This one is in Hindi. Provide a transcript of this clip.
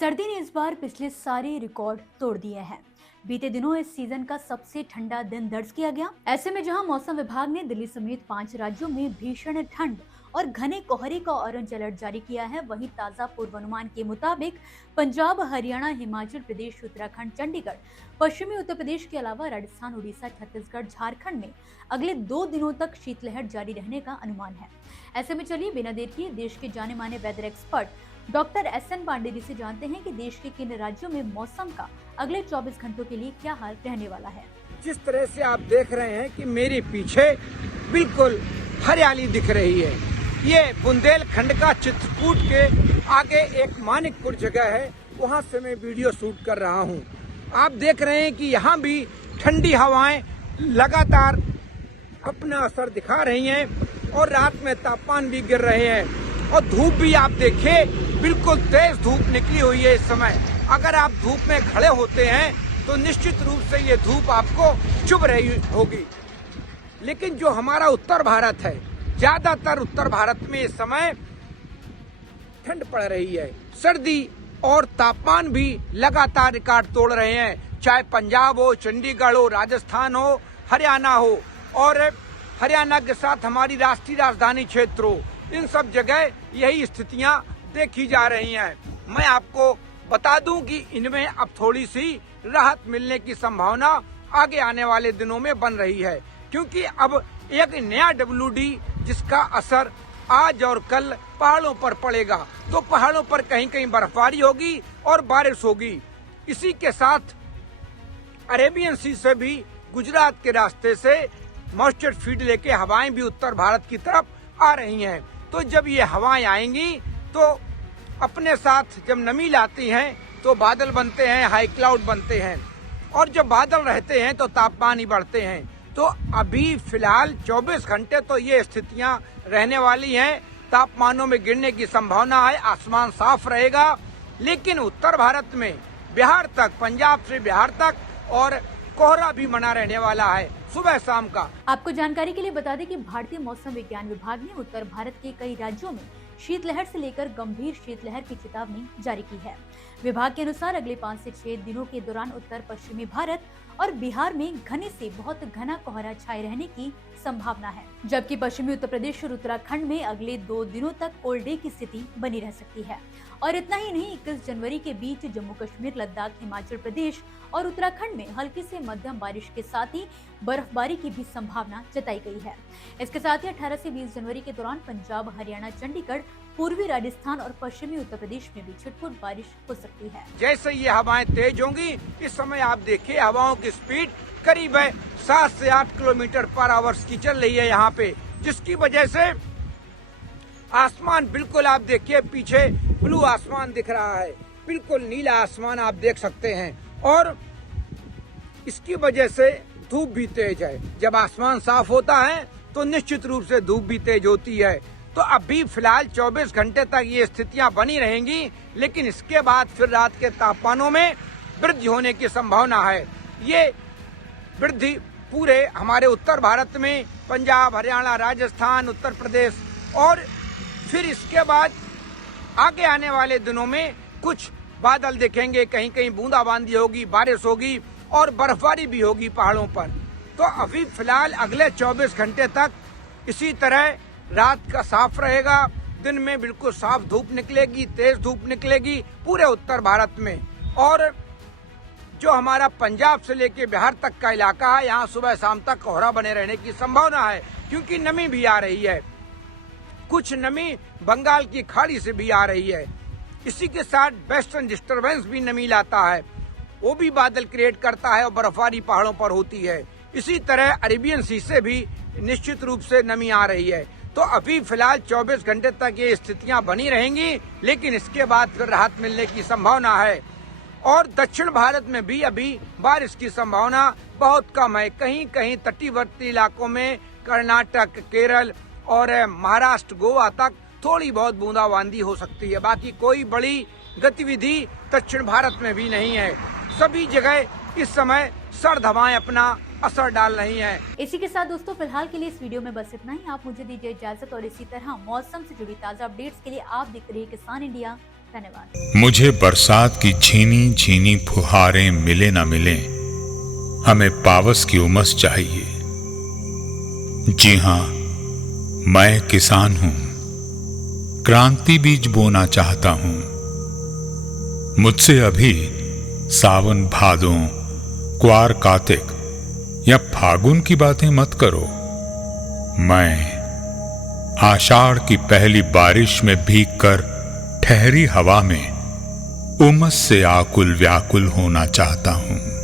सर्दी ने इस बार पिछले सारे रिकॉर्ड तोड़ दिए हैं। बीते दिनों इस सीजन का सबसे ठंडा दिन दर्ज किया गया। ऐसे में जहां मौसम विभाग ने दिल्ली समेत 5 राज्यों में भीषण ठंड और घने कोहरे का ऑरेंज अलर्ट जारी किया है, वहीं ताजा पूर्वानुमान के मुताबिक पंजाब, हरियाणा, हिमाचल प्रदेश, उत्तराखंड, चंडीगढ़, पश्चिमी उत्तर प्रदेश के अलावा राजस्थान, उड़ीसा, छत्तीसगढ़, झारखंड में अगले 2 दिनों तक शीतलहर जारी रहने का अनुमान है। ऐसे में चलिए बिना देर किए देश के जाने माने weather expert doctor S N. Pandey ji से जानते हैं कि देश के किन राज्यों में मौसम का अगले 24 घंटों के लिए क्या हाल रहने वाला है। जिस तरह से आप देख रहे हैं कि मेरे पीछे बिल्कुल हरियाली दिख रही है, ये बुंदेलखंड का चित्रकूट के आगे एक मानिकपुर जगह है, वहाँ से मैं वीडियो शूट कर रहा हूँ। आप देख रहे हैं कि यहाँ भी ठंडी हवाएं लगातार अपना असर दिखा रही हैं और रात में तापमान भी गिर रहे हैं और धूप भी आप देखिए बिल्कुल तेज धूप निकली हुई है इस समय। अगर आप धूप में खड़े होते हैं तो निश्चित रूप से ये धूप आपको चुभ रही होगी। लेकिन जो हमारा उत्तर भारत है, ज्यादातर उत्तर भारत में इस समय ठंड पड़ रही है। सर्दी और तापमान भी लगातार रिकॉर्ड तोड़ रहे हैं, चाहे पंजाब हो, चंडीगढ़ हो, राजस्थान हो, हरियाणा हो और हरियाणा के साथ हमारी राष्ट्रीय राजधानी क्षेत्र हो, इन सब जगह यही स्थितियां देखी जा रही हैं। मैं आपको बता दूं कि इनमें अब थोड़ी सी राहत मिलने की संभावना आगे आने वाले दिनों में बन रही है, क्योंकि अब एक नया WD जिसका असर आज और कल पहाड़ों पर पड़ेगा, तो पहाड़ों पर कहीं कहीं बर्फबारी होगी और बारिश होगी। इसी के साथ अरेबियन सी से भी गुजरात के रास्ते से मॉइस्चर फीड लेके हवाएं भी उत्तर भारत की तरफ आ रही हैं। तो जब ये हवाएं आएंगी तो अपने साथ जब नमी लाती हैं तो बादल बनते हैं, हाई क्लाउड बनते हैं और जब बादल रहते हैं तो तापमान ही बढ़ते हैं। तो अभी फिलहाल 24 घंटे तो ये स्थितियां रहने वाली हैं। तापमानों में गिरने की संभावना है, आसमान साफ रहेगा, लेकिन उत्तर भारत में बिहार तक, पंजाब से बिहार तक और कोहरा भी बना रहने वाला है सुबह शाम का। आपको जानकारी के लिए बता दें कि भारतीय मौसम विज्ञान विभाग ने उत्तर भारत के कई राज्यों में शीतलहर से लेकर गंभीर शीतलहर की चेतावनी जारी की है। विभाग के अनुसार अगले 5 से 6 दिनों के दौरान उत्तर पश्चिमी भारत और बिहार में घने से बहुत घना कोहरा छाए रहने की संभावना है, जबकि पश्चिमी उत्तर प्रदेश और उत्तराखंड में अगले 2 दिनों तक कोल्ड डे की स्थिति बनी रह सकती है। और इतना ही नहीं, 21 जनवरी के बीच जम्मू कश्मीर, लद्दाख, हिमाचल प्रदेश और उत्तराखंड में हल्की से मध्यम बारिश के साथ ही बर्फबारी की भी संभावना जताई गई है। इसके साथ ही 18 से 20 जनवरी के दौरान पंजाब, हरियाणा, चंडीगढ़, पूर्वी राजस्थान और पश्चिमी उत्तर प्रदेश में भी छुटपुट बारिश हो सकती है। जैसे ये हवाएं तेज होंगी, इस समय आप देखिए हवाओं की स्पीड करीब 7 से 8 किलोमीटर पर आवर की चल रही है यहाँ पे, जिसकी वजह से आसमान बिल्कुल आप देखिए पीछे ब्लू आसमान दिख रहा है, बिल्कुल नीला आसमान आप देख सकते हैं और इसकी वजह से धूप भी तेज है। जब आसमान साफ होता है तो निश्चित रूप से धूप भी तेज होती है। तो अभी फिलहाल 24 घंटे तक ये स्थितियां बनी रहेंगी, लेकिन इसके बाद फिर रात के तापमानों में वृद्धि होने की संभावना है। ये वृद्धि पूरे हमारे उत्तर भारत में पंजाब, हरियाणा, राजस्थान, उत्तर प्रदेश और फिर इसके बाद आगे आने वाले दिनों में कुछ बादल दिखेंगे, कहीं कहीं बूंदाबांदी होगी, बारिश होगी और बर्फबारी भी होगी पहाड़ों पर। तो अभी फिलहाल अगले 24 घंटे तक इसी तरह रात का साफ रहेगा, दिन में बिल्कुल साफ धूप निकलेगी, तेज धूप निकलेगी पूरे उत्तर भारत में। और जो हमारा पंजाब से लेके बिहार तक का इलाका है, यहाँ सुबह शाम तक कोहरा बने रहने की संभावना है, क्योंकि नमी भी आ रही है, कुछ नमी बंगाल की खाड़ी से भी आ रही है। इसी के साथ वेस्टर्न डिस्टर्बेंस भी नमी लाता है, वो भी बादल क्रिएट करता है और बर्फबारी पहाड़ों पर होती है। इसी तरह अरेबियन सी से भी निश्चित रूप से नमी आ रही है। तो अभी फिलहाल 24 घंटे तक ये स्थितियां बनी रहेंगी, लेकिन इसके बाद फिर राहत मिलने की संभावना है। और दक्षिण भारत में भी अभी बारिश की संभावना बहुत कम है। कहीं कहीं तटीवर्ती इलाकों में कर्नाटक, केरल और महाराष्ट्र, गोवा तक थोड़ी बहुत बूंदाबांदी हो सकती है। बाकी कोई बड़ी गतिविधि दक्षिण भारत में भी नहीं है। सभी जगह इस समय सर्द हवाएं अपना असर डाल रही हैं। इसी के साथ दोस्तों फिलहाल के लिए इस वीडियो में बस इतना ही। आप मुझे दीजिए इजाजत और इसी तरह मौसम से जुड़ी ताजा अपडेट्स के लिए आप देख रहे हैं किसान इंडिया धन्यवाद। मुझे बरसात की झीनी झीनी फुहारें मिले ना मिले, हमें पावस की उमस चाहिए। जी हां, मैं किसान हूं, क्रांति बीज बोना चाहता हूं। मुझसे अभी सावन भादों, क्वार कार्तिक या फागुन की बातें मत करो। मैं आषाढ़ की पहली बारिश में भीगकर ठहरी हवा में उमस से आकुल व्याकुल होना चाहता हूं।